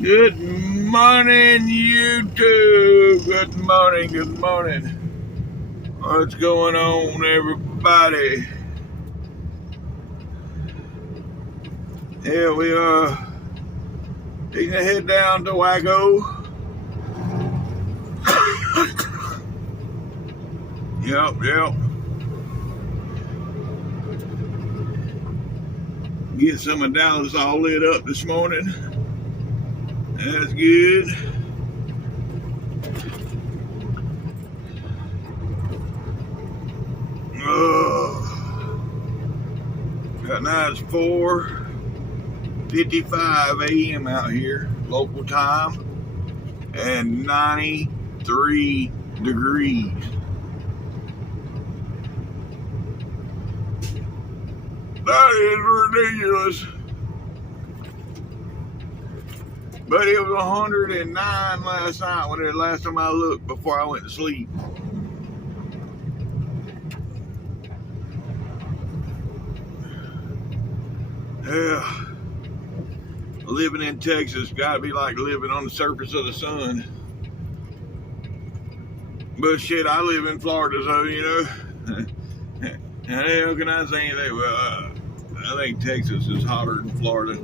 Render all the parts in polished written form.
Good morning, YouTube. Good morning, good morning. What's going on, everybody? Yeah, we are taking a head down to Waco. Yep. Get some of Dallas all lit up this morning. That's good. Now it's 4:55 a.m. out here, local time, and 93 degrees. That is ridiculous. But it was 109 last night when the last time I looked before I went to sleep. Yeah. Living in Texas gotta be like living on the surface of the sun. But shit, I live in Florida, so you know. How can I say anything? Well, I think Texas is hotter than Florida.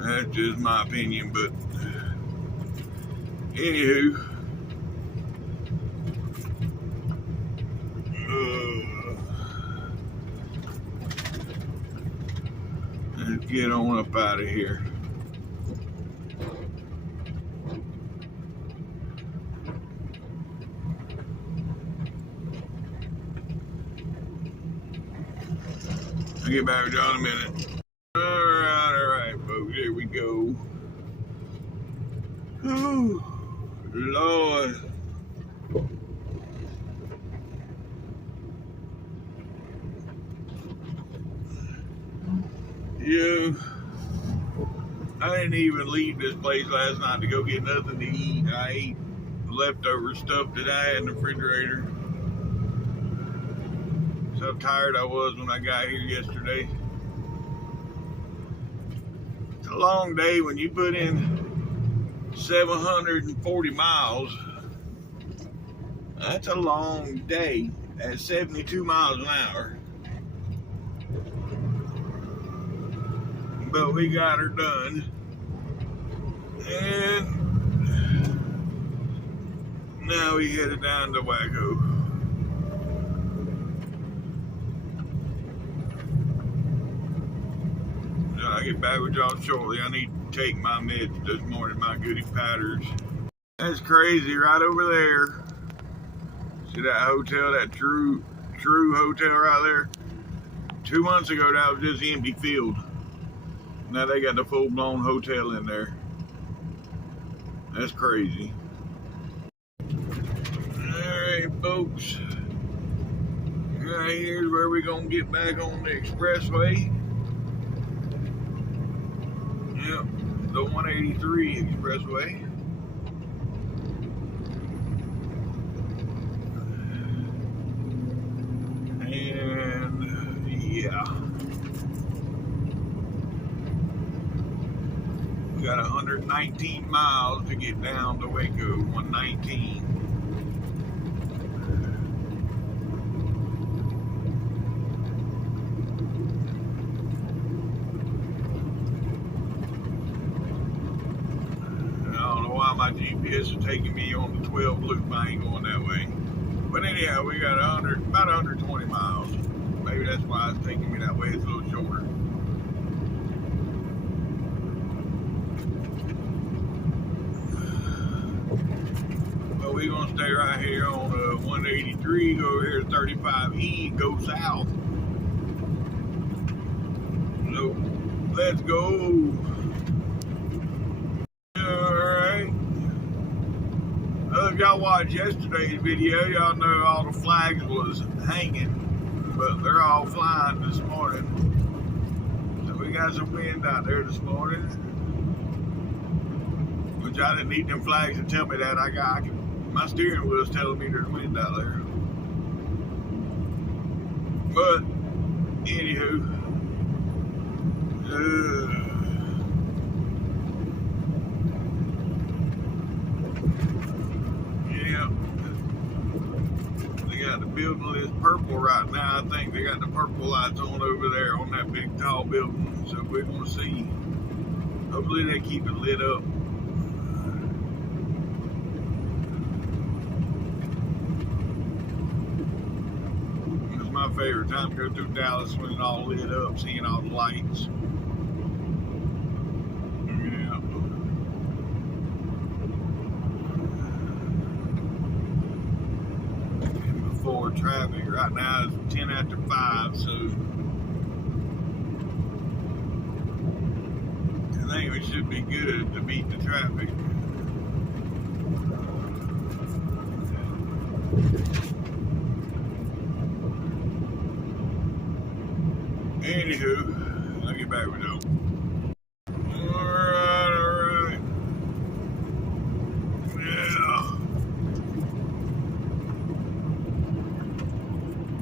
That's just my opinion, but anywho. Let's get on up out of here. I'll get back with y'all in a minute. All right, folks, here we go. Oh, Lord. Yeah, I didn't even leave this place last night to go get nothing to eat. I ate leftover stuff that I had in the refrigerator. So tired I was when I got here yesterday. It's a long day when you put in 740 miles. That's a long day at 72 miles an hour. But we got her done. And now we headed down to Waco. I'll get back with y'all shortly. I need to take my meds this morning, my goody powders. That's crazy right over there. See that hotel, that true hotel right there? 2 months ago, that was just an empty field. Now they got the full-blown hotel in there. That's crazy. Alright, folks. Right here's where we're going to get back on the expressway. Yep, the 183 expressway. And yeah, we got 119 miles to get down to Waco. 119. My GPS is taking me on the 12 loop. I ain't going that way. But anyhow, we got about 120 miles. Maybe that's why it's taking me that way. It's a little shorter. But we're going to stay right here on 183, go over here to 35E, go south. So, let's go. If y'all watched yesterday's video, y'all know all the flags was hanging, but they're all flying this morning. So we got some wind out there this morning, which I didn't need them flags to tell me that. My steering wheel's telling me there's wind out there. But anywho, Yeah. They got the building that's purple right now. I think they got the purple lights on over there on that big tall building. So we're going to see. Hopefully they keep it lit up. It's my favorite time to go through Dallas when it's all lit up, seeing all the lights. Yeah. And before traffic, right now it's 10 after 5, so I think we should be good to beat the traffic. Anywho, I'll get back with you. Alright. Yeah.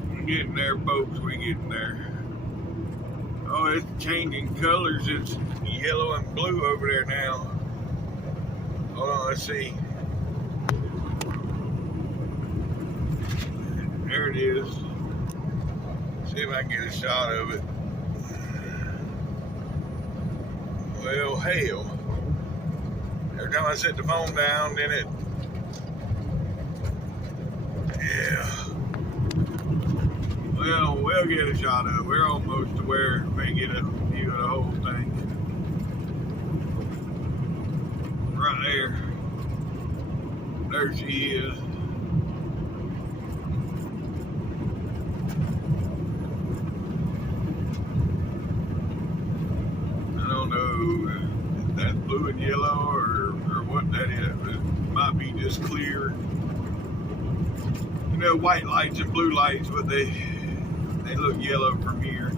We're getting there, folks. We're getting there. Oh, it's changing colors. It's yellow and blue over there now. Hold on, let's see. There it is. See if I can get a shot of it. Well, hell. Every time I set the phone down, then it... Yeah. Well, we'll get a shot of it. We're almost to where we may get a view of the whole thing. Right there. There she is. I don't know if that's blue and yellow or what that is. It might be just clear. You know, white lights and blue lights, but they look yellow from here.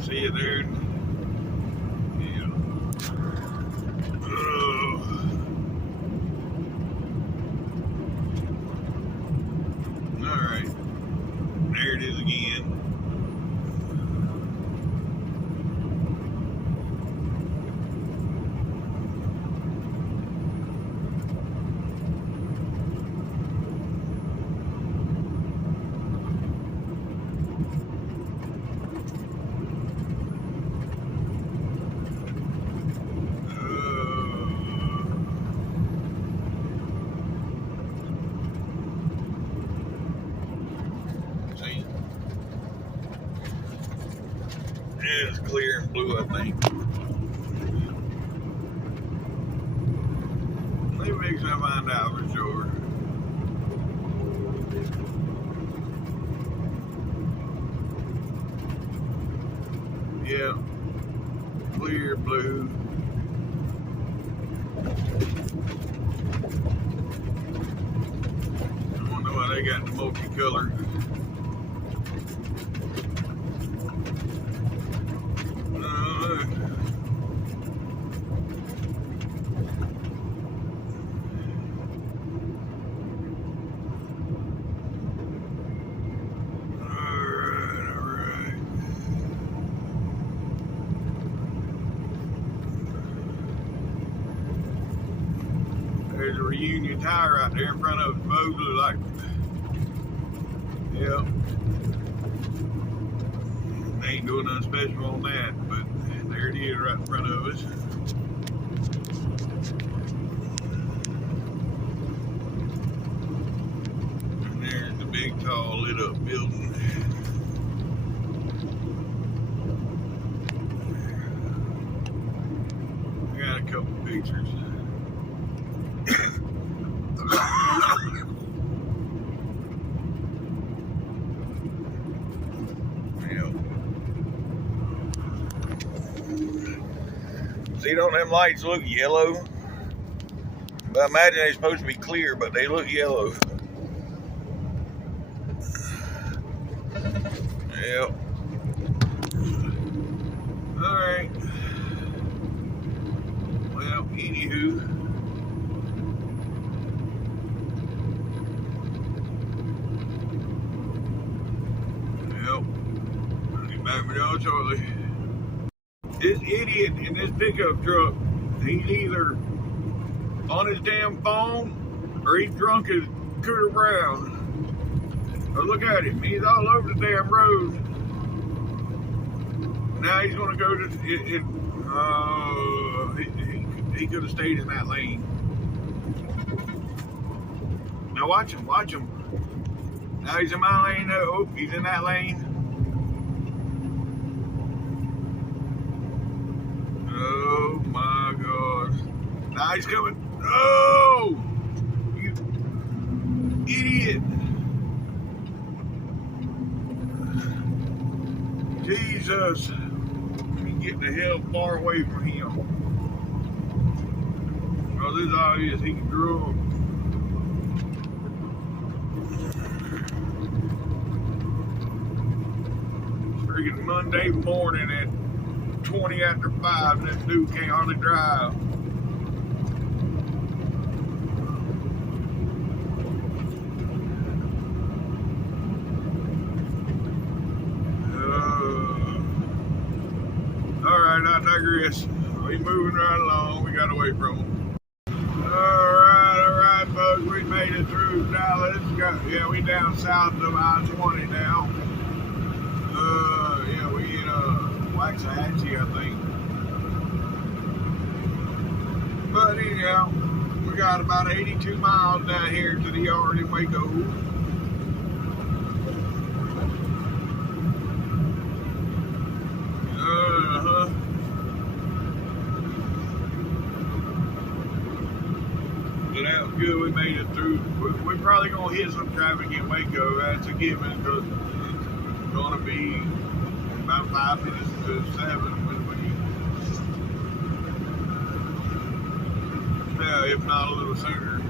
See it there? Yeah. Alright. There it is again. It's clear and blue, I think. Maybe we can find out for sure. Yeah, clear blue. I don't know why they got the multicolored. There's a Reunion tire right there in front of us. Both look like, yeah. They ain't doing nothing special on that, but there it is right in front of us. And there's the big, tall, lit up building. I got a couple pictures. See, don't them lights look yellow? But I imagine they're supposed to be clear, but they look yellow. Yep. Alright. Well, anywho. No, totally. This idiot in this pickup truck, he's either on his damn phone or he's drunk as Cooter Brown. But look at him, he's all over the damn road. Now he's gonna go to he could have stayed in that lane. Now watch him, watch him. Now he's in my lane. Oh, he's in that lane. Oh my God. Now he's coming. Oh! You idiot. Jesus. Let me get the hell far away from him. Well, this is obvious. He can grow. Freaking Monday morning at 20 after 5, and this dude can't hardly drive. Alright, I digress. We moving right along. We got away from him. Alright, folks. We made it through Dallas. We down south of I-20 now. We in Waxahachie, I think. But anyhow, we got about 82 miles down here to the yard in Waco. But that was good. We made it through. We're probably gonna hit some traffic in Waco. That's a given because it's gonna be about 5 minutes to 7 when we, if not a little sooner.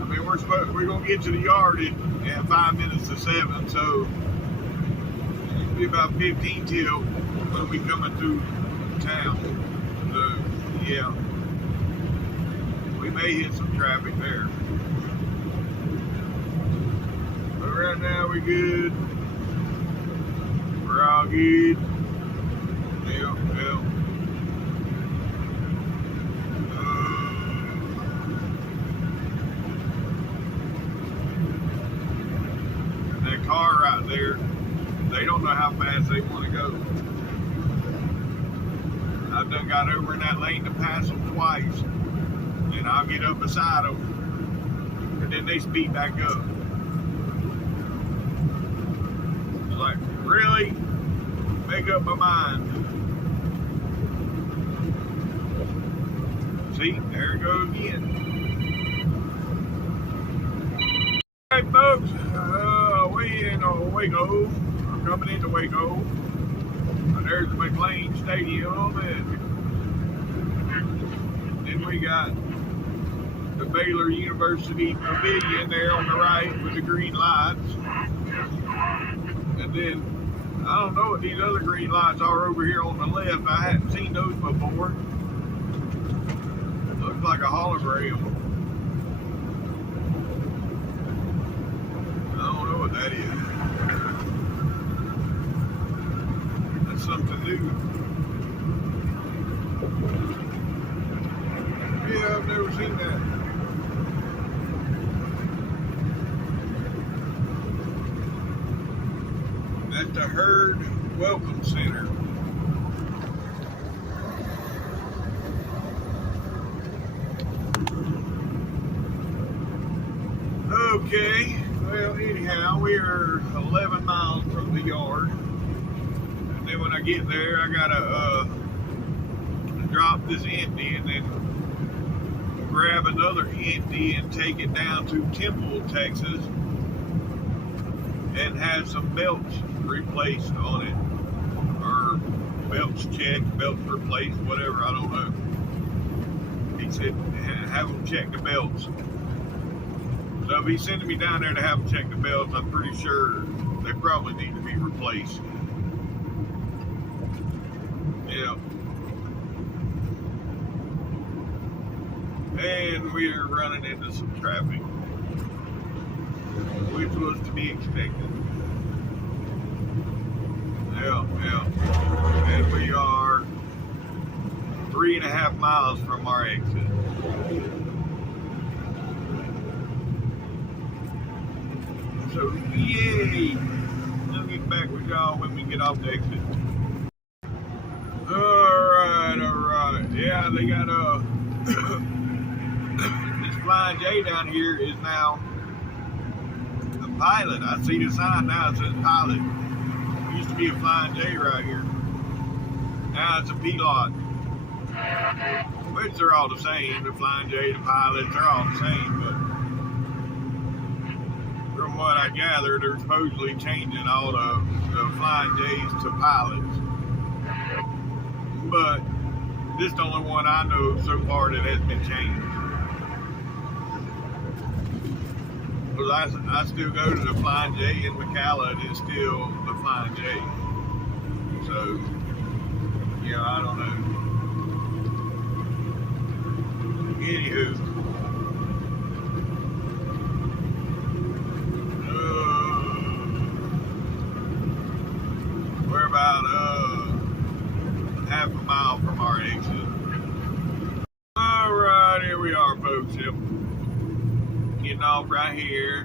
I mean, we're gonna get to the yard at 5 minutes to 7, so it'll be about 15 till when we coming through town. So yeah, we may hit some traffic there, but right now we good. We're all good. Yeah. That car right there, they don't know how fast they want to go. I've done got over in that lane to pass them twice, and I'll get up beside them, and then they speed back up. Like, really? Make up my mind. See, there it goes again. Hey folks, we in Waco. We're coming into Waco. There's the McLean Stadium, and then we got the Baylor University Pavilion there on the right with the green lights. And then I don't know what these other green lights are over here on the left. I hadn't seen those before. Looks like a hologram. I don't know what that is. That's something new. Yeah, I've never seen that. That's the Herd Welcome Center. Okay, well anyhow, we are 11 miles from the yard. And then when I get there, I gotta drop this empty and then grab another empty and take it down to Temple, Texas, and have some belts replaced on it, or belts checked, belts replaced, whatever, I don't know. He said have them check the belts. So if he's sending me down there to have them check the belts, I'm pretty sure they probably need to be replaced. Yeah. And we're running into some traffic, which was to be expected. yeah. And we are 3.5 miles from our exit. So, yay! I'll get back with y'all when we get off the exit. Alright. Yeah, they got this Flying J down here is now a pilot. I see the sign now, it says pilot. It used to be a Flying J right here. Now it's a pilot. Which they're all the same. The Flying J, the pilots, they're all the same, but from what I gather, they're supposedly changing all the Flying J's to pilots. But this is the only one I know so far that has been changed. Because I still go to the Flying J in McCalla, and it's still the Flying J. So, yeah, I don't know. Anywho. We're about half a mile from our exit. Alright, here we are, folks. Yep. Getting off right here.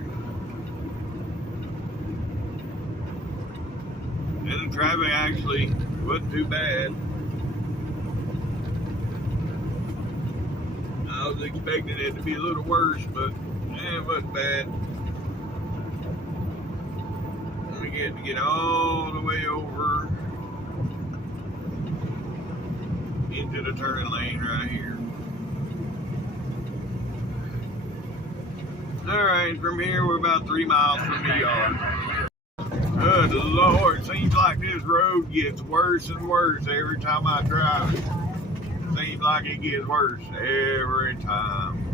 And the traffic actually wasn't too bad. I was expecting it to be a little worse, but it wasn't bad. We get to get all the way over into the turning lane right here. Alright, from here we're about 3 miles from the yard. Good Lord, seems like this road gets worse and worse every time I drive it. Seems like it gets worse every time.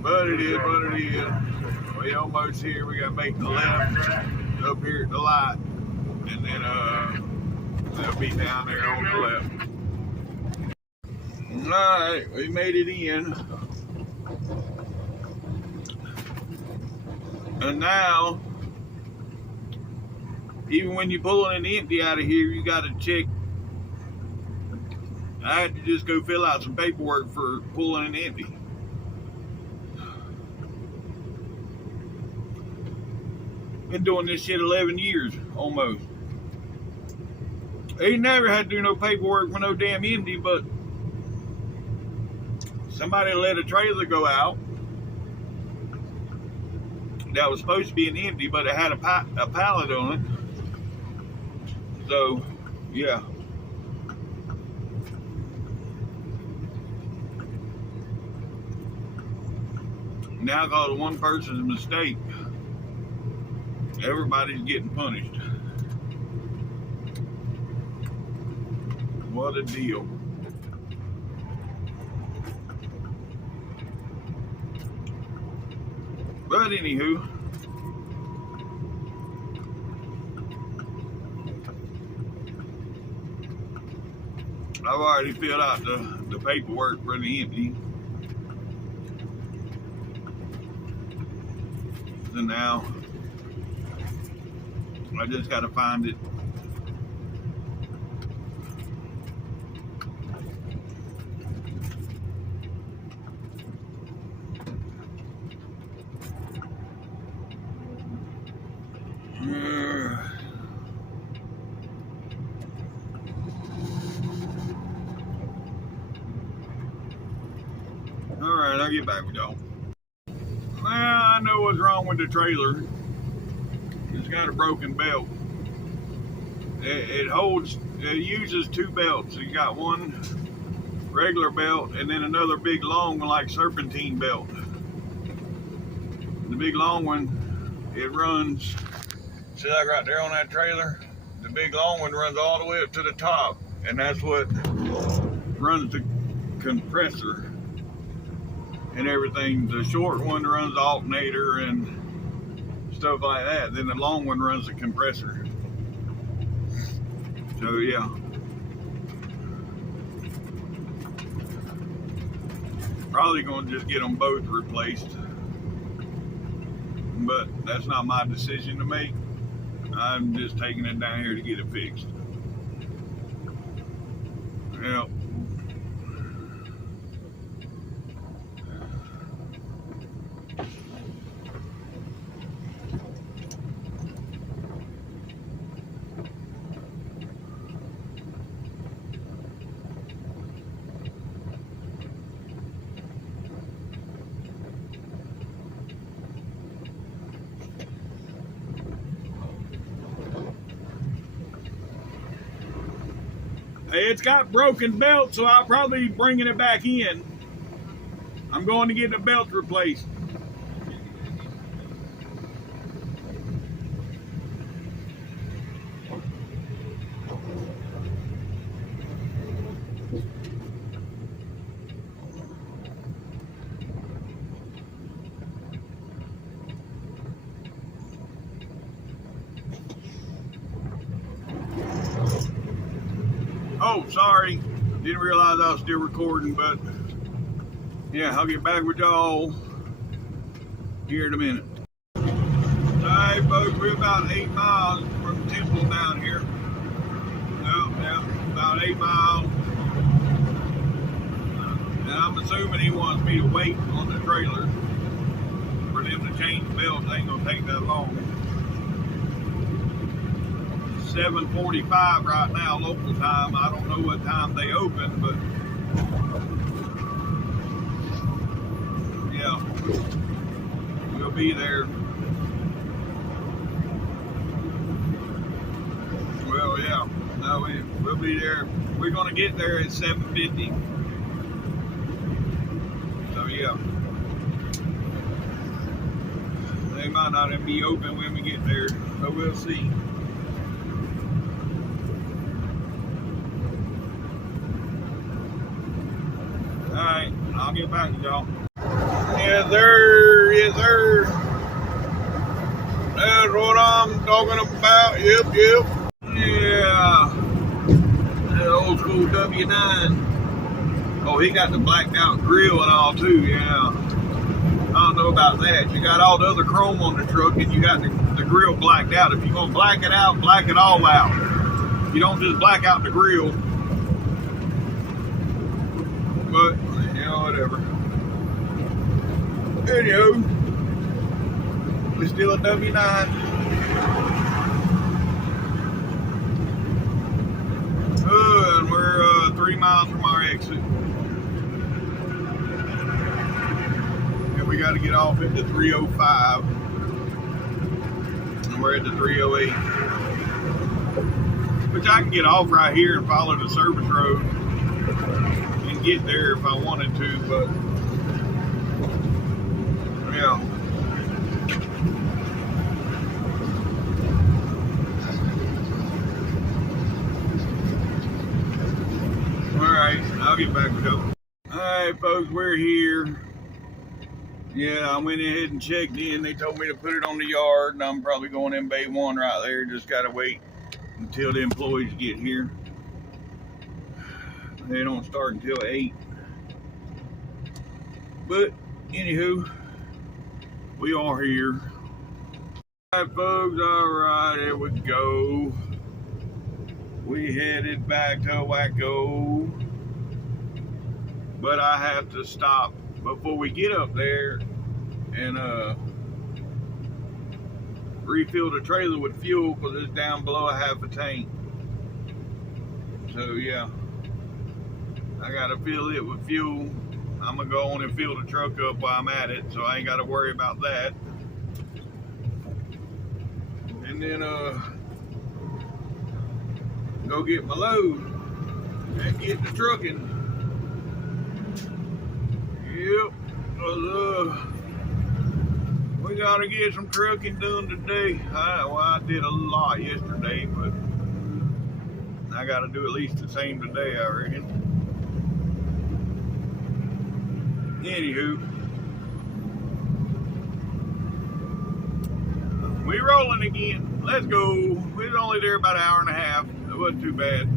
But it is what it is. We almost here. We gotta make the left up here at the light, and then they'll be down there on the left. Alright, we made it in. And now, even when you're pulling an empty out of here, you gotta check. I had to just go fill out some paperwork for pulling an empty. Been doing this shit 11 years, almost. He never had to do no paperwork for no damn empty, but somebody let a trailer go out that was supposed to be an empty, but it had a pallet on it. So, yeah. Now, because of one person's mistake, everybody's getting punished. What a deal. But anywho, I've already filled out the paperwork for the empty. So now I just gotta find it. Alright, I'll get back with y'all. Well, I know what's wrong with the trailer. It's got a broken belt. It uses two belts. You got one regular belt and then another big long one like serpentine belt. The big long one, it runs, see like right there on that trailer? The big long one runs all the way up to the top, and that's what runs the compressor and everything. The short one runs the alternator and stuff like that. Then the long one runs the compressor. So yeah. Probably gonna just get them both replaced. But that's not my decision to make. I'm just taking it down here to get it fixed. Yep. It's got broken belts, so I'll probably be bringing it back in. I'm going to get the belts replaced. Oh, sorry. Didn't realize I was still recording, but yeah, I'll get back with y'all here in a minute. Alright, folks, we're about 8 miles from Temple down here. Yeah, about 8 miles. And I'm assuming he wants me to wait on the trailer for them to change the belts. It ain't gonna take that long. 7:45 right now, local time. I don't know what time they open, but yeah, we'll be there. Well, yeah, no, we'll be there. We're gonna get there at 7:50. So yeah, they might not even be open when we get there, but we'll see. Alright, I'll get back to y'all. Yes, sir. Yes, sir. That's what I'm talking about. Yep. Yeah. That old school W9. Oh, he got the blacked out grill and all too, yeah. I don't know about that. You got all the other chrome on the truck and you got the grill blacked out. If you're going to black it out, black it all out. You don't just black out the grill. But, you know, whatever. Anywho, it's still a W9. And we're 3 miles from our exit. And we got to get off at the 305. And we're at the 308. Which I can get off right here and follow the service road. Get there if I wanted to, but yeah. Alright, I'll get back with you. Alright, folks, we're here. Yeah, I went ahead and checked in. They told me to put it on the yard, and I'm probably going in bay 1 right there. Just gotta wait until the employees get here. They don't start until 8. But, anywho, we are here. Alright, folks, alright, there we go. We headed back to Waco. But I have to stop before we get up there and refill the trailer with fuel because it's down below a half a tank. So, yeah. I gotta fill it with fuel. I'm gonna go on and fill the truck up while I'm at it, so I ain't gotta worry about that. And then go get my load and get the trucking. Yep. We gotta get some trucking done today. I did a lot yesterday, but I gotta do at least the same today, I reckon. Anywho, we rolling again. Let's go. We was only there about an hour and a half. It wasn't too bad.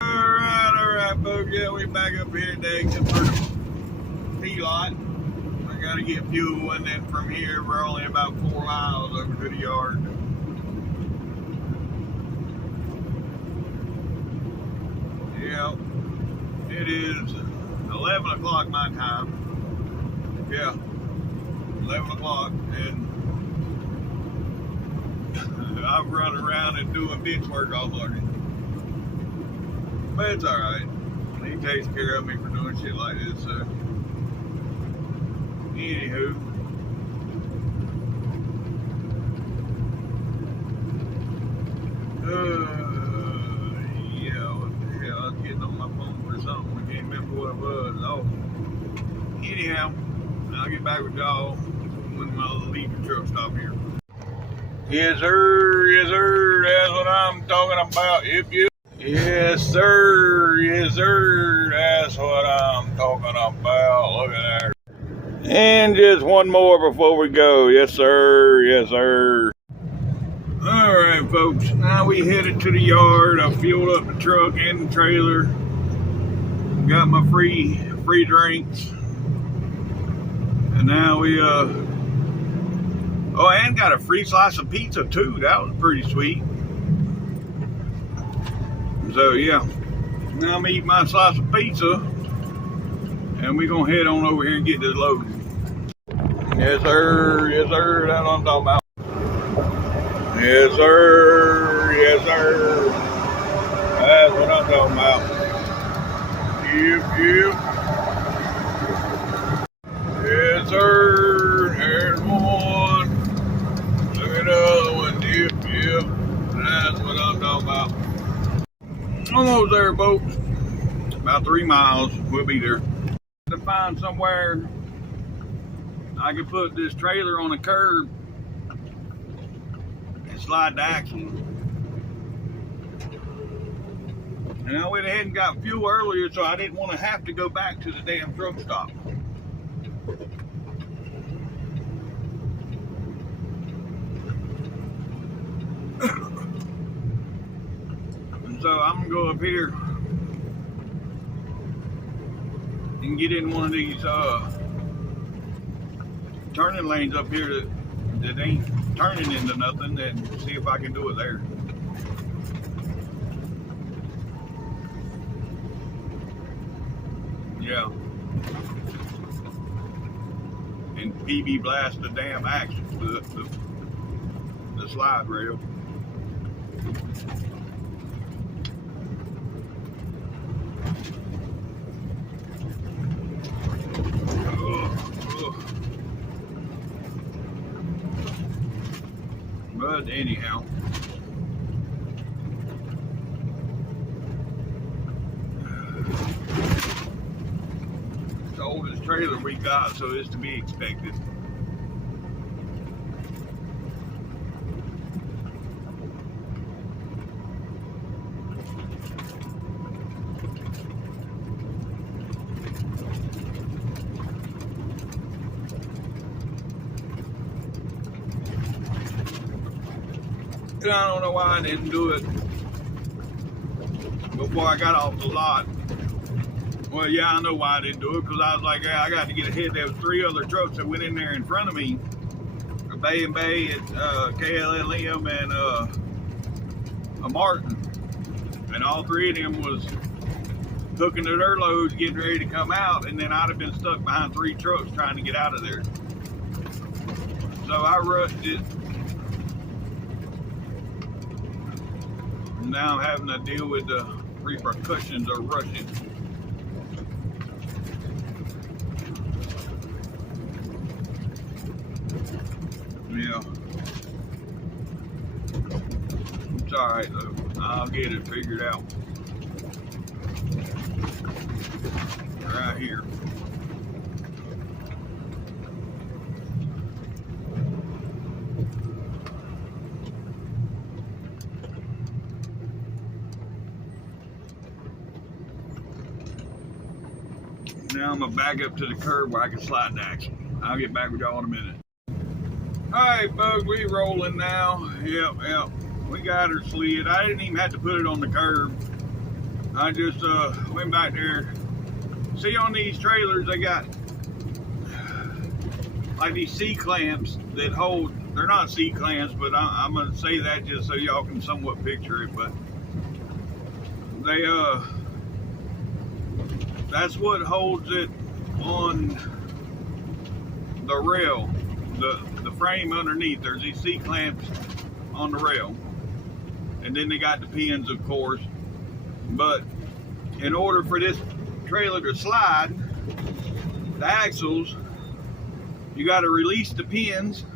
Alright, folks. Yeah, we back up here today for the P-lot. I gotta get fuel, and then from here, we're only about 4 miles over to the yard. Yeah, it is 11 o'clock my time. Yeah, 11 o'clock, and I've run around and doing ditch work all morning. But it's alright. He takes care of me for doing shit like this, so. Anywho. Yeah, what the hell? I was getting on my phone for something. I can't remember what it was. Oh. Anyhow, I'll get back with y'all when I leave the truck stop here. Yes, sir. Yes, sir. That's what I'm talking about. Yes, sir. Yes, sir. That's what I'm talking about. Look at that. And just one more before we go. Yes, sir. Yes, sir. All right, folks. Now we headed to the yard. I fueled up the truck and the trailer. Got my free drinks. And now we oh, and got a free slice of pizza too. That was pretty sweet. So yeah, now I'm eating my slice of pizza, and we're gonna head on over here and get this load. Yes, sir. Yes, sir. That's what I'm talking about. Yes, sir. Yes, sir. That's what I'm talking about. Yep, yep. Yes, sir. There's one. Look at the other one. Yep, yep. That's what I'm talking about. Almost there, folks. About 3 miles. We'll be there. To find somewhere I can put this trailer on a curb and slide the axle. And I went ahead and got fuel earlier, so I didn't want to have to go back to the damn truck stop. And so I'm gonna go up here and get in one of these turning lanes up here that ain't turning into nothing, and see if I can do it there. Yeah. And PB blast the damn axle, the slide rail. But anyhow, it's the oldest trailer we got, so it's to be expected. And I don't know why I didn't do it before I got off the lot. Well, yeah, I know why I didn't do it, because I was like, yeah, I got to get ahead. There was 3 other trucks that went in there in front of me, a Bay and Bay, KLLM, and a Martin. And all 3 of them was hooking to their loads, getting ready to come out, and then I'd have been stuck behind 3 trucks trying to get out of there. So I rushed it. Now I'm having to deal with the repercussions of rushing. Yeah. It's alright though. I'll get it figured out. Right here. Now I'm gonna back up to the curb where I can slide the axle. I'll get back with y'all in a minute. Alright folks, we rolling now. Yep. We got her slid. I didn't even have to put it on the curb. I just went back there. See, on these trailers they got like these C-clamps that hold, they're not C-clamps, but I'm gonna say that just so y'all can somewhat picture it, but they That's what holds it on the rail, the frame underneath. There's these C-clamps on the rail. And then they got the pins, of course. But in order for this trailer to slide, the axles, you got to release the pins.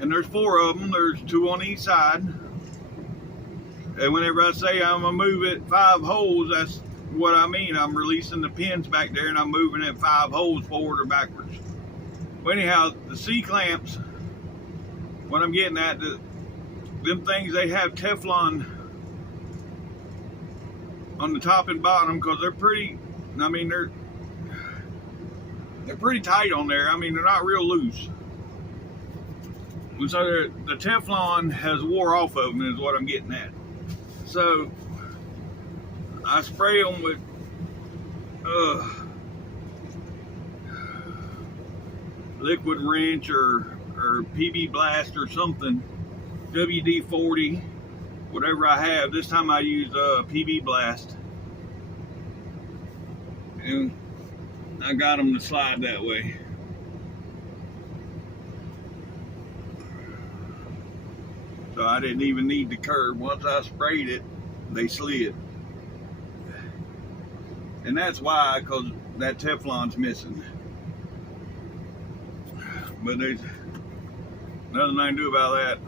And there's 4 of them. There's 2 on each side. And whenever I say I'm going to move it 5 holes, that's what I mean. I'm releasing the pins back there and I'm moving it 5 holes forward or backwards. Well, anyhow, the C-clamps, what I'm getting at, them things, they have Teflon on the top and bottom because they're pretty, I mean, they're pretty tight on there. I mean, they're not real loose. And so the Teflon has wore off of them is what I'm getting at. So I spray them with liquid wrench or PB Blast or something, WD-40, whatever I have. This time I use PB Blast, and I got them to slide that way. So I didn't even need the curb. Once I sprayed it, they slid. And that's why, because that Teflon's missing. But there's nothing I can do about that.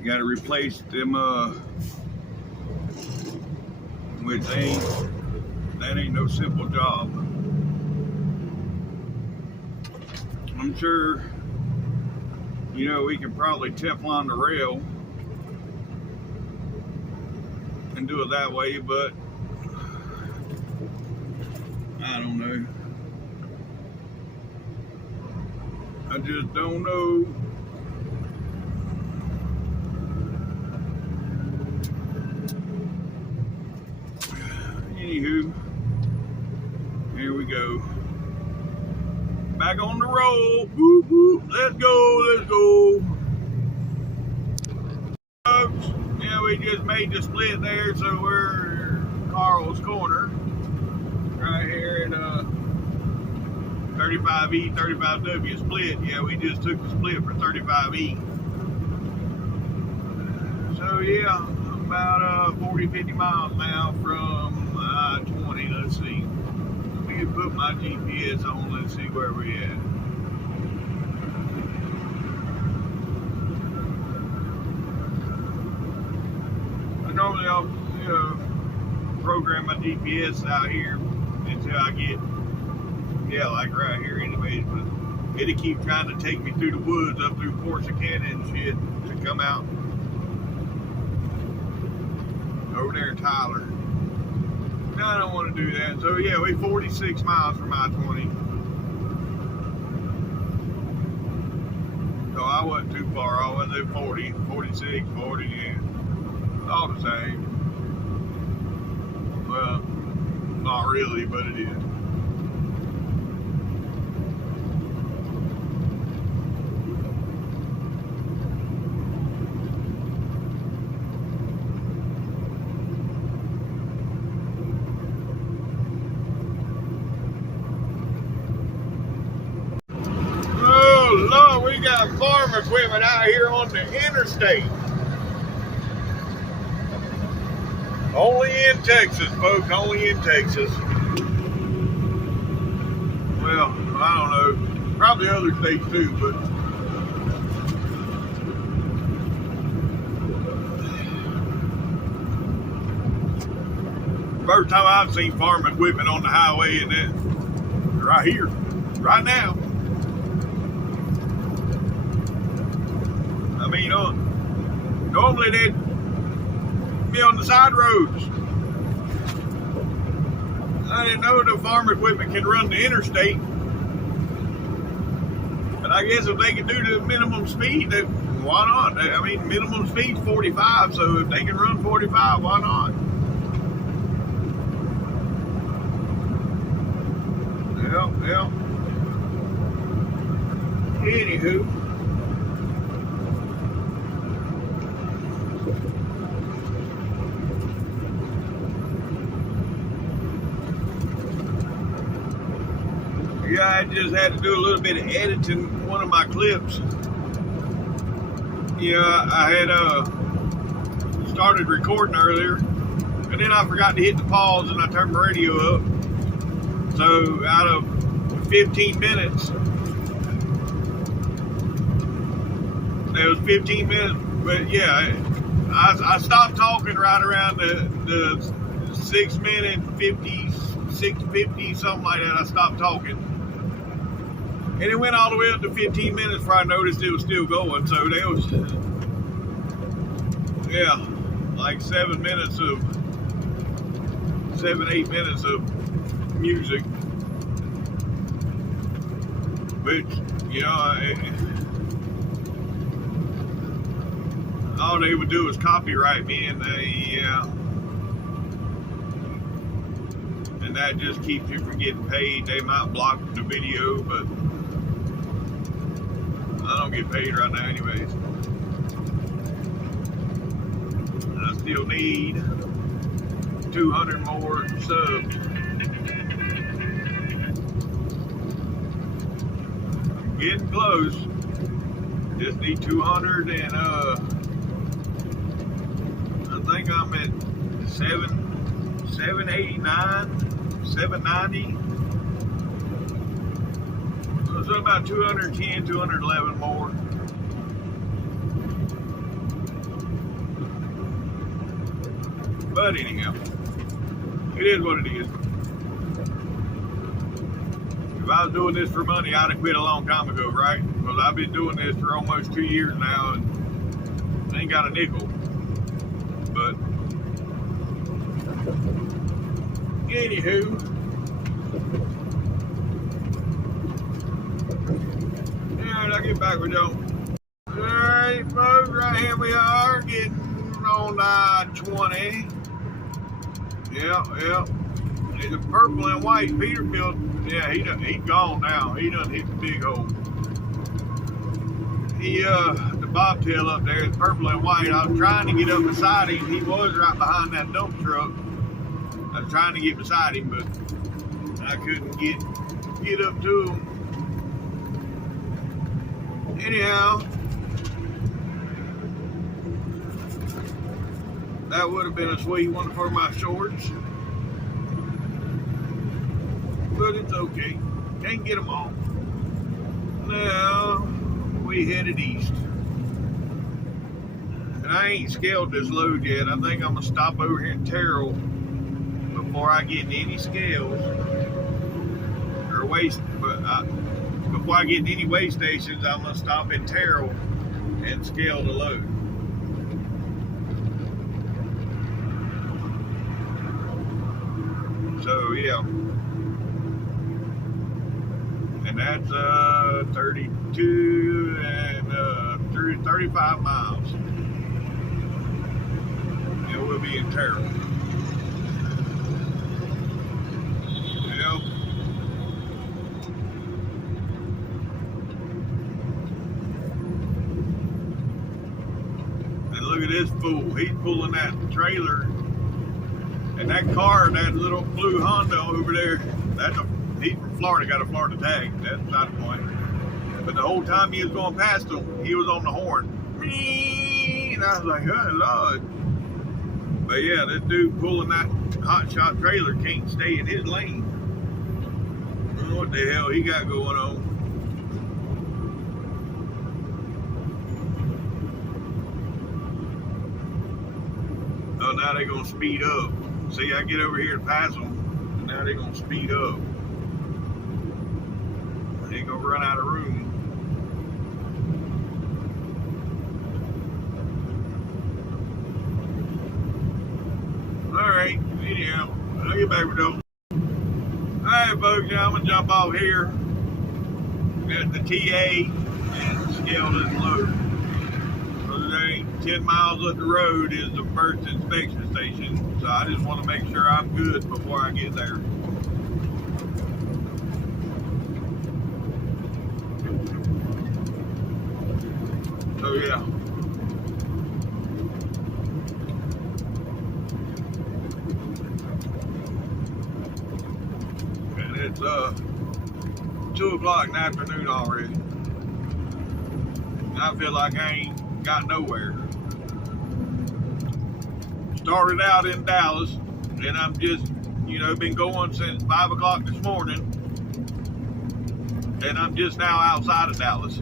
You gotta replace them, which that ain't no simple job. I'm sure, you know, we can probably Teflon the rail and do it that way, but I don't know. I just don't know. Anywho, here we go. Back on the road. Whoop, whoop. Let's go, let's go. Folks, yeah, we just made the split there, so we're Carl's Corner. Right here at 35E, 35W split. Yeah, we just took the split for 35E. So yeah, about 40, 50 miles now from I-20. Let's see. Let me put my GPS on. Let's see where we at. Normally I'll program my GPS out here until I get, yeah, like right here anyways, but it'll keep trying to take me through the woods up through Corsicana and shit to come out over there in Tyler. No, I don't want to do that. So yeah, we're 46 miles from I-20. So I wasn't too far. I was at 40, 46, 40, yeah. All the same. Well, not really, but it is. Oh Lord, we got farm equipment out here on the interstate. Only in Texas, folks, only in Texas. Well, I don't know, probably other states too, but first time I've seen farm equipment on the highway, and then right here, right now. I mean, normally they'd be on the side roads. I didn't know the farm equipment can run the interstate. But I guess if they can do the minimum speed, then why not? I mean, minimum speed 45, so if they can run 45, why not? Yeah. Anywho. Yeah, I just had to do a little bit of editing one of my clips. I had started recording earlier, and then I forgot to hit the pause, and I turned my radio up. So out of 15 minutes, there was 15 minutes, but yeah, I stopped talking right around the 6 minute 50, 6:50, something like that. I stopped talking. And it went all the way up to 15 minutes before I noticed it was still going. So there was, like 7, 8 minutes of music. Which, all they would do is copyright me, and and that just keeps you from getting paid. They might block the video, but I don't get paid right now anyways. I still need 200 more subs. I'm getting close. Just need 200, and I think I'm at 789, 790. So about 210, 211 more. But anyhow, it is what it is. If I was doing this for money, I'd have quit a long time ago, right? Because I've been doing this for almost 2 years now, and I ain't got a nickel. But anywho, alright, I'll get back with y'all. Alright, folks, right here we are getting on I-20. Yeah. It's a purple and white Peterbilt. Yeah, he gone now. He done hit the big hole. The bobtail up there is purple and white. I was trying to get up beside him. He was right behind that dump truck. I was trying to get beside him, but I couldn't get up to him. Anyhow, that would have been a sweet one for my shorts. But it's okay. Can't get them all. Now, we headed east. And I ain't scaled this load yet. I think I'm going to stop over here in Terrell before I get in any scales. Or before I get in any weigh stations, I'm going to stop in Terrell and scale the load. So, yeah. And that's 32 and 35 miles. And we'll be in Terrell. Yep. And look at this fool. He's pulling that trailer. And that car, that little blue Honda over there, he's from Florida, got a Florida tag. That's not the point. But the whole time he was going past him, he was on the horn. And I was like, oh, Lord. But yeah, this dude pulling that hot shot trailer can't stay in his lane. I don't know what the hell he got going on. Oh, now they're going to speed up. See, I get over here to pass them, and now they're going to speed up. They ain't going to run out of room. Alright, anyhow, I'll get back with those. Alright, folks, now I'm going to jump off here at the TA and scale this load. So there ain't 10 miles up the road is the first inspection station. So I just want to make sure I'm good before I get there. So yeah. And it's 2 o'clock in the afternoon already. I feel like I ain't got nowhere. Started out in Dallas, and I'm just, been going since 5 o'clock this morning, and I'm just now outside of Dallas.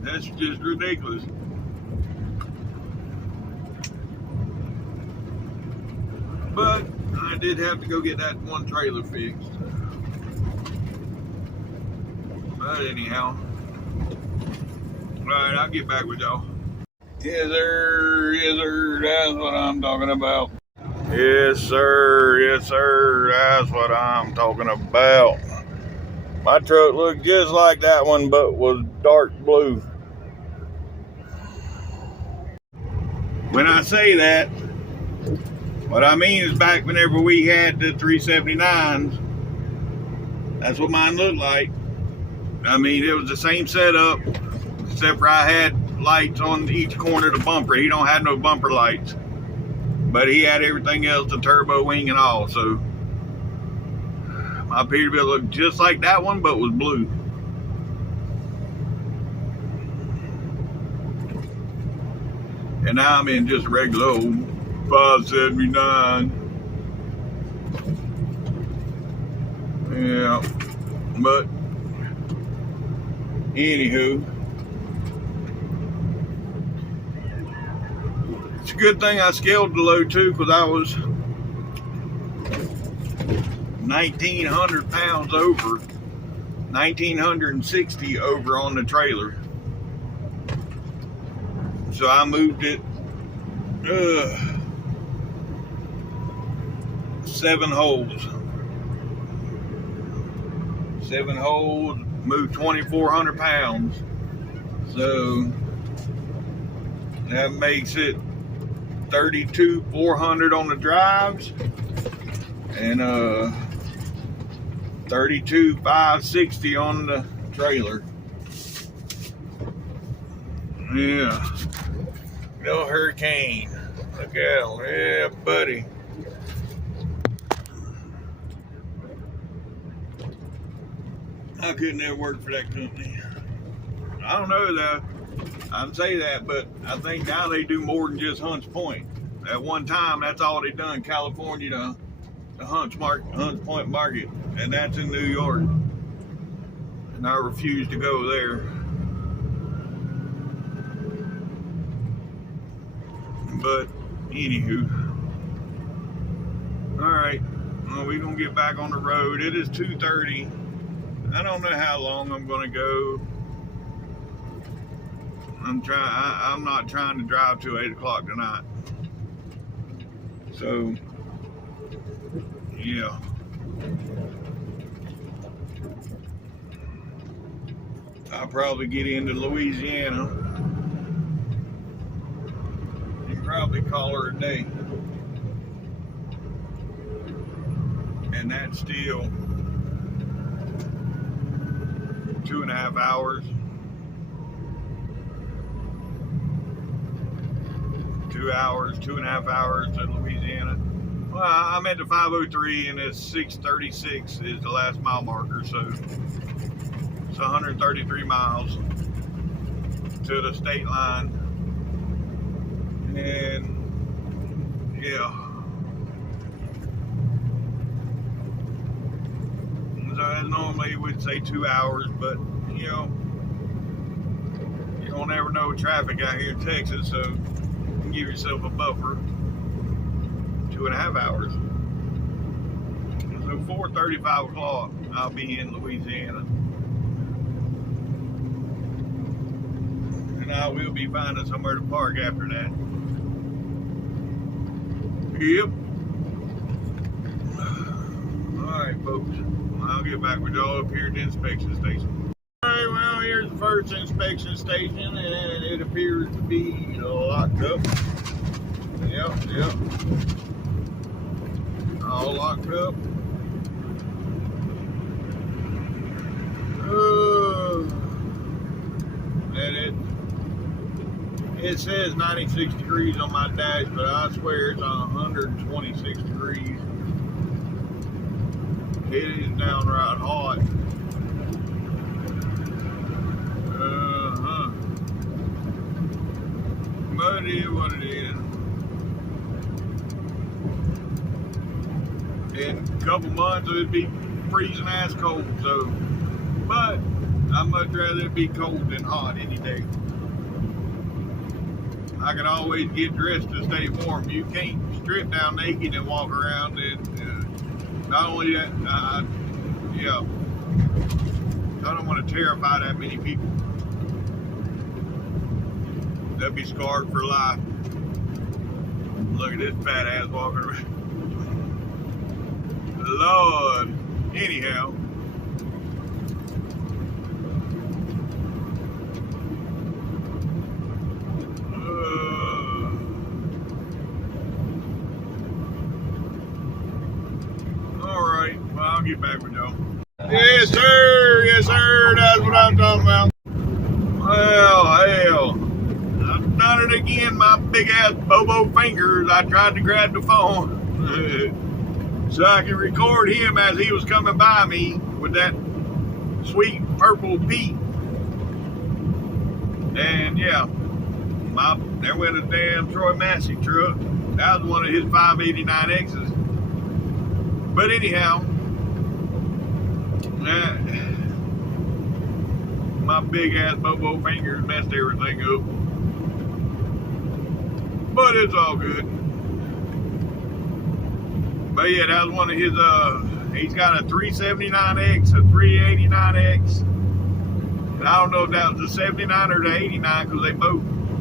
That's just ridiculous. But I did have to go get that one trailer fixed. But anyhow, alright, I'll get back with y'all. Yes, sir, that's what I'm talking about. Yes, sir, that's what I'm talking about. My truck looked just like that one, but was dark blue. When I say that, what I mean is back whenever we had the 379s, that's what mine looked like. I mean, it was the same setup, except for I had lights on each corner of the bumper. He don't have no bumper lights, but he had everything else, the turbo wing and all. So my Peterbilt looked just like that one, but was blue. And now I'm in just a regular old 579. Yeah, but anywho, it's a good thing I scaled the load too, because I was 1,900 pounds over, 1,960 over on the trailer. So I moved it 7 holes. 7 holes, moved 2,400 pounds. So that makes it 32,400 on the drives and 32,560 on the trailer. Yeah. No hurricane. Look at him. Yeah, buddy. I could never work for that company. I don't know though. I'd say that, but I think now they do more than just Hunts Point. At one time, that's all they done, California to Hunts Point Market, and that's in New York. And I refuse to go there. But anywho, all right, well, we're gonna get back on the road. It is 2:30. I don't know how long I'm gonna go. I'm not trying to drive till 8 o'clock tonight. So yeah. I'll probably get into Louisiana and probably call her a day. And that's still 2.5 hours. 2 hours, 2.5 hours to Louisiana. Well, I'm at the 503 and it's 636 is the last mile marker, so it's 133 miles to the state line. And yeah. So as normally we'd say 2 hours, but you don't ever know traffic out here in Texas, so give yourself a buffer. 2.5 hours. So 4:30, 5 o'clock, I'll be in Louisiana. And I will be finding somewhere to park after that. Yep. Alright, folks. I'll get back with y'all up here at the inspection station. Alright, well, here's the first inspection station, and it appears to be locked up. Yep. All locked up. And it says 96 degrees on my dash, but I swear it's 126 degrees. It is downright hot. But it is what it is. In a couple months it'd be freezing ass cold, so but I'd much rather it be cold than hot any day. I can always get dressed to stay warm. You can't strip down naked and walk around, and not only that, yeah, I don't want to terrify that many people. They'll be scarred for life. Look at this fat ass walking around. Lord. Anyhow. Alright, well, I'll get back with y'all. Yes, sir. Yes, sir. That's what I'm talking about. Well, hell. I've done it again. My big ass bobo fingers. I tried to grab the phone. So I can record him as he was coming by me with that sweet purple Pete. And yeah, there went a damn Troy Massey truck. That was one of his 589Xs. But anyhow, my big ass bobo fingers messed everything up. But it's all good. But yeah, that was one of his, he's got a 379X, a 389X. And I don't know if that was the 79 or the 89, because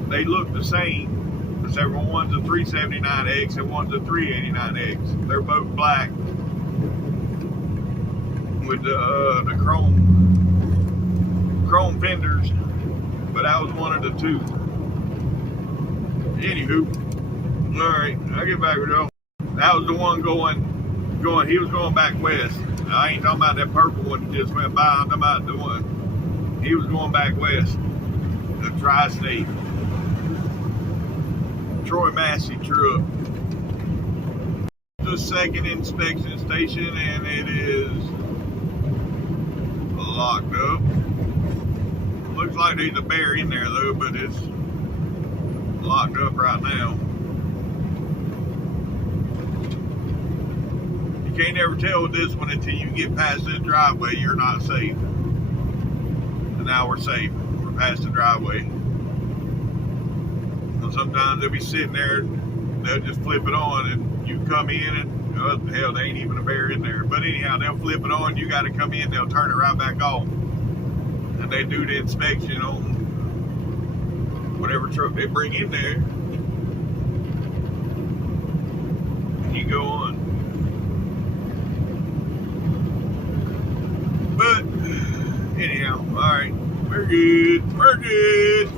they look the same. Except for one's a 379X and one's a 389X. They're both black with the chrome fenders. But that was one of the two. Anywho, alright, I'll get back with y'all. That was the one going, he was going back west. I ain't talking about that purple one that just went by. I'm talking about the one, he was going back west. The tri-state. Troy Massey truck. The second inspection station, and it is locked up. Looks like there's a bear in there though, but it's locked up right now. You can't ever tell with this one until you get past this driveway. You're not safe. And now we're safe. We're past the driveway. And sometimes they'll be sitting there, they'll just flip it on, and you come in and, oh, hell, there ain't even a bear in there. But anyhow, they'll flip it on, you got to come in, they'll turn it right back off. And they do the inspection on whatever truck they bring in there. And you go on. But anyhow, alright, we're good. We're good.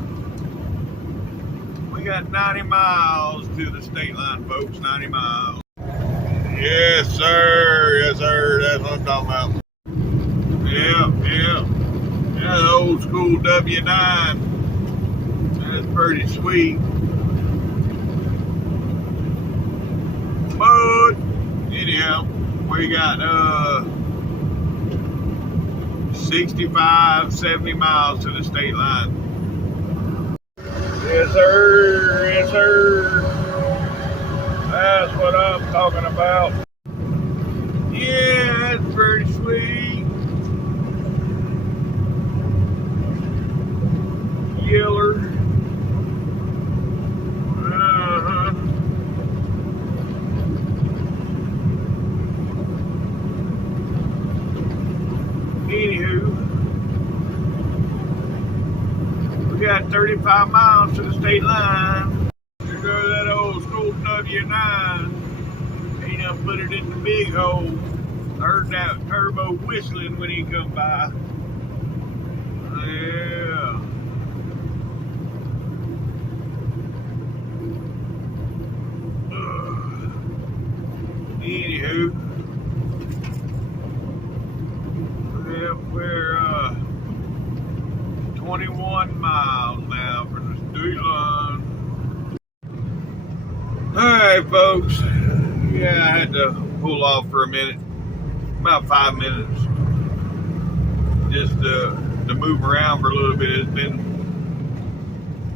We got 90 miles to the state line, folks. 90 miles. Yes, sir. Yes, sir. That's what I'm talking about. Yeah. That's old school W9. That's pretty sweet. But anyhow, we got 65, 70 miles to the state line. Yes, sir. Yes, sir. That's what I'm talking about. Yeah, that's pretty sweet. Yeller. Anywho, we got 35 miles to the state line. There goes that old school W9. He done put it in the big hole. Heard that turbo whistling when he come by. Yeah. Anywho. We're 21 miles now from the state line. Alright, folks. Yeah, I had to pull off for a minute. about 5 minutes just to move around for a little bit. It's been,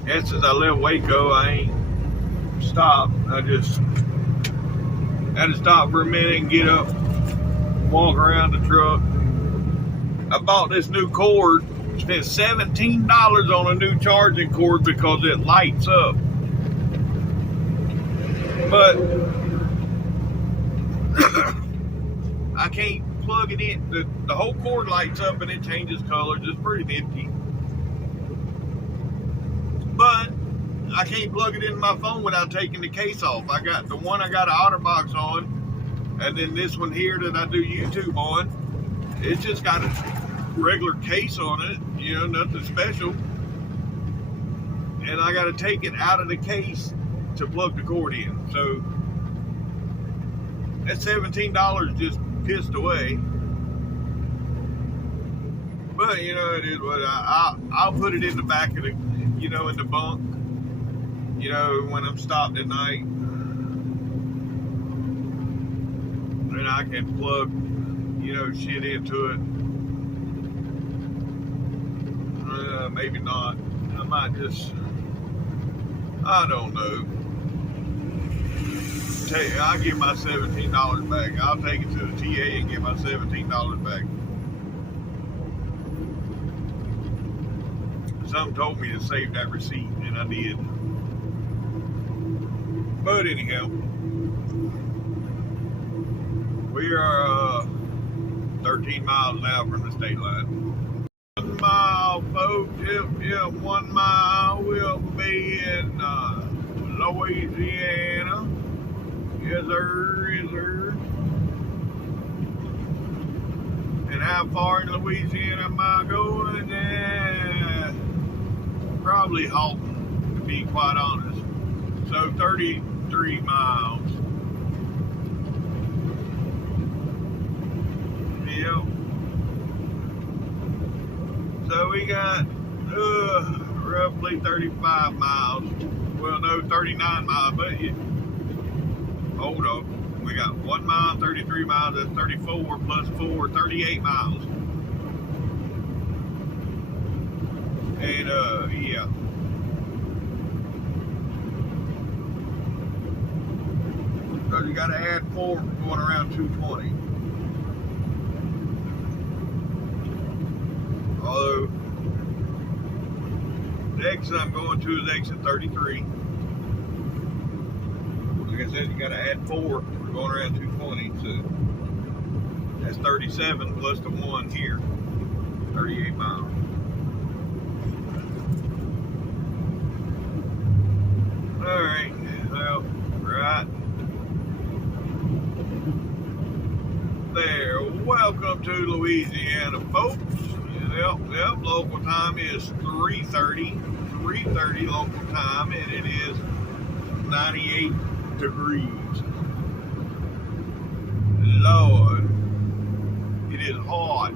and since I left Waco, I ain't stopped. I just had to stop for a minute and get up, walk around the truck. I bought this new cord, spent $17 on a new charging cord because it lights up. But I can't plug it in. The whole cord lights up and it changes colors. It's pretty nifty. But I can't plug it into my phone without taking the case off. I got the one I got an OtterBox on, and then this one here that I do YouTube on. It's just got a regular case on it, you know, nothing special. And I got to take it out of the case to plug the cord in. So that $17 just pissed away. But you know, it is what I'll put it in the back of the, you know, in the bunk, you know, when I'm stopped at night. And I can plug, you know, shit into it. Maybe not. I might just, I don't know. I'll give my $17 back. I'll take it to the TA and get my $17 back. Something told me to save that receipt, and I did. But anyhow, we are 13 miles now from the state line. 1 mile, folks. Yep, 1 mile. We'll be in Louisiana. Yes, sir. Yes, sir. And how far in Louisiana am I going? Probably Haughton, to be quite honest. So 33 miles. Yep. So we got roughly 35 miles. Well, no, 39 miles, but hold on. We got 1 mile, 33 miles, that's 34 plus 4, 38 miles. And, yeah. Because you got to add 4 going around 220. Although, the exit I'm going to is exit 33. Like I said, you got to add 4. We're going around 220, so that's 37 plus the 1 here, 38 miles. All right, well, right there. Welcome to Louisiana, folks. Yep, local time is 3:30 local time, and it is 98 degrees. Lord, it is hot.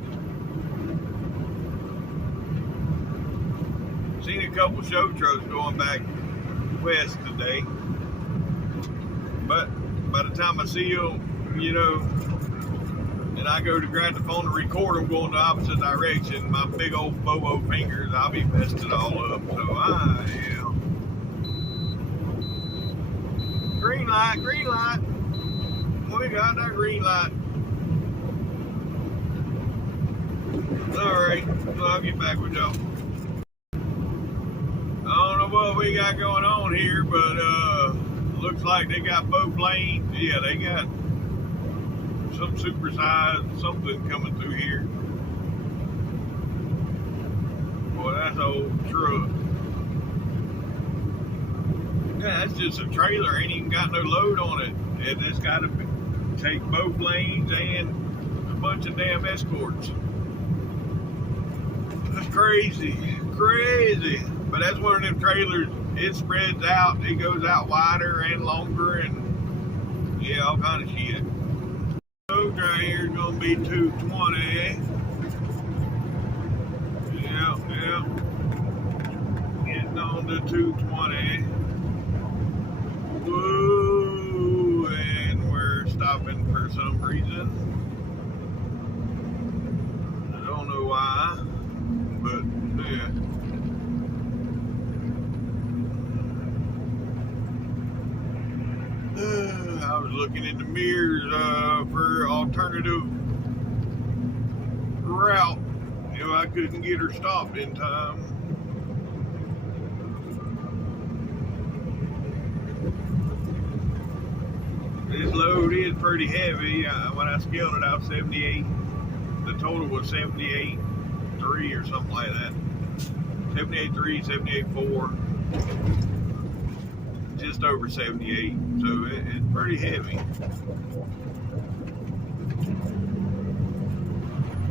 Seen a couple show trucks going back west today, but by the time I see them, you know, and I go to grab the phone to record them going the opposite direction, my big old bobo fingers, I'll be messed it all up. So I am. Green light, green light. We got that green light. All right, well, I'll get back with y'all. I don't know what we got going on here, but looks like they got both lanes. Yeah, they got some supersized something coming through here. Boy, that's an old truck. Yeah, that's just a trailer. Ain't even got no load on it. And it's got to take both lanes and a bunch of damn escorts. That's crazy. Crazy. But that's one of them trailers. It spreads out. It goes out wider and longer and yeah, all kind of shit. Road right here is going to be 220. Yeah. Getting on to 220. Woo! And we're stopping for some reason. why, but yeah. I was looking in the mirrors for alternative route. You know, I couldn't get her stopped in time. This load is pretty heavy. When I scaled it out, 78. The total was 78.3 or something like that. 78.3, 78.4. Just over 78. So it's pretty heavy.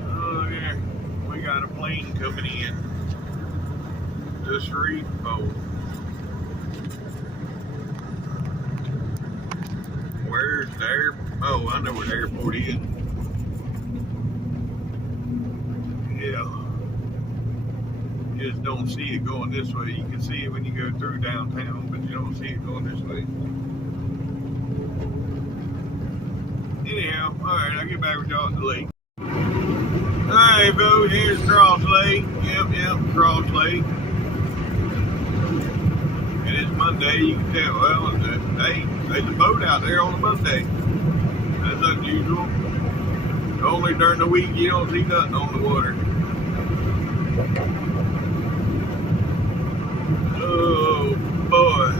Oh yeah, we got a plane coming in. This repo. Where's the airport? Oh, I know where the airport is. Yeah. You just don't see it going this way. You can see it when you go through downtown, but you don't see it going this way. Anyhow, alright, I'll get back with y'all at the lake. Alright, folks, here's Cross Lake. Yep, Cross Lake. And it's Monday, you can tell, well, hey, there's a boat out there on a Monday. That's unusual. Only during the week you don't see nothing on the water. Oh boy.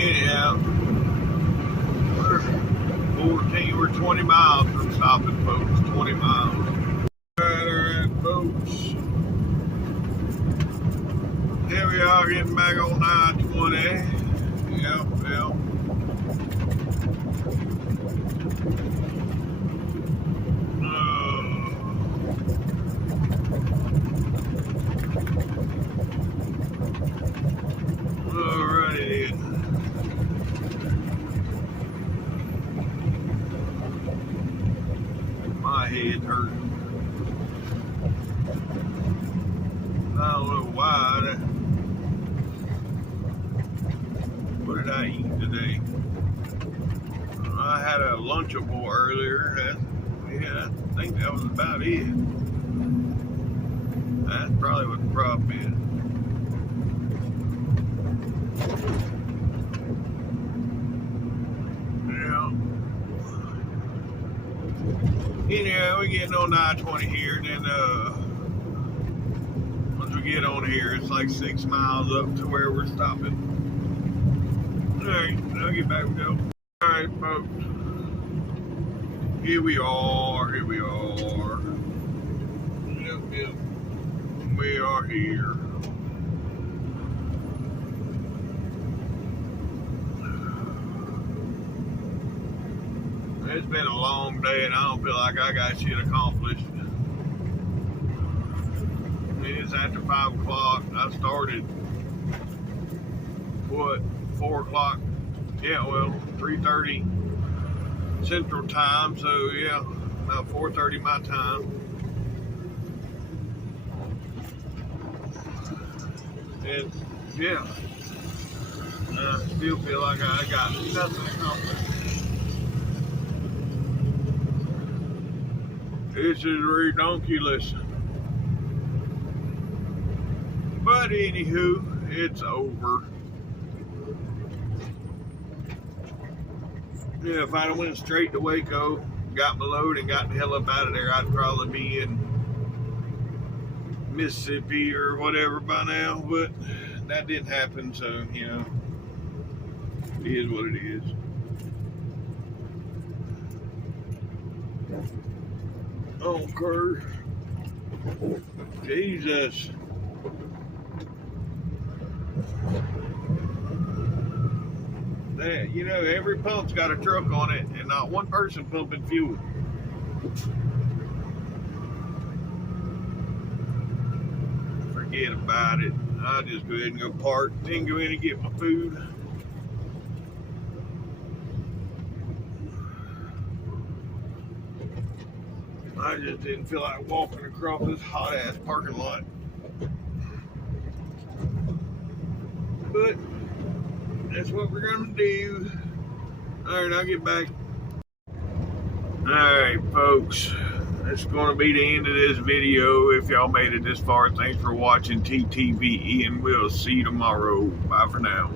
Anyhow, we're 20 miles from stopping, folks. 20 miles. Alright, folks. Here we are getting back on I-20. Yep. Alrighty then. My head hurts. I don't know why. What did I eat today? I had a Lunchable earlier. Yeah, I think that was about it. That's probably what the problem is. Yeah. Anyhow, we're getting on I-20 here, and then once we get on here, it's like 6 miles up to where we're stopping. Alright, I'll get back with you. Alright, folks. Here we are. Yep. We are here. It's been a long day and I don't feel like I got shit accomplished. It's after 5 o'clock. I started, 4 o'clock? Yeah, well, 3:30 Central Time, so yeah, about 4:30 my time. And yeah, I still feel like I got nothing accomplished. This is redonkulous. But anywho, it's over. Yeah, if I'd have went straight to Waco, got my load and got the hell up out of there, I'd probably be in Mississippi or whatever by now, but that didn't happen, so, you know, it is what it is. Oh, Kurt. Jesus. That, you know, every pump's got a truck on it and not one person pumping fuel. Forget about it. I'll just go ahead and go park, then go in and get my food. I just didn't feel like walking across this hot ass parking lot. But that's what we're gonna do. Alright, I'll get back. Alright, folks. That's going to be the end of this video. If y'all made it this far, thanks for watching TTVE, and we'll see you tomorrow. Bye for now.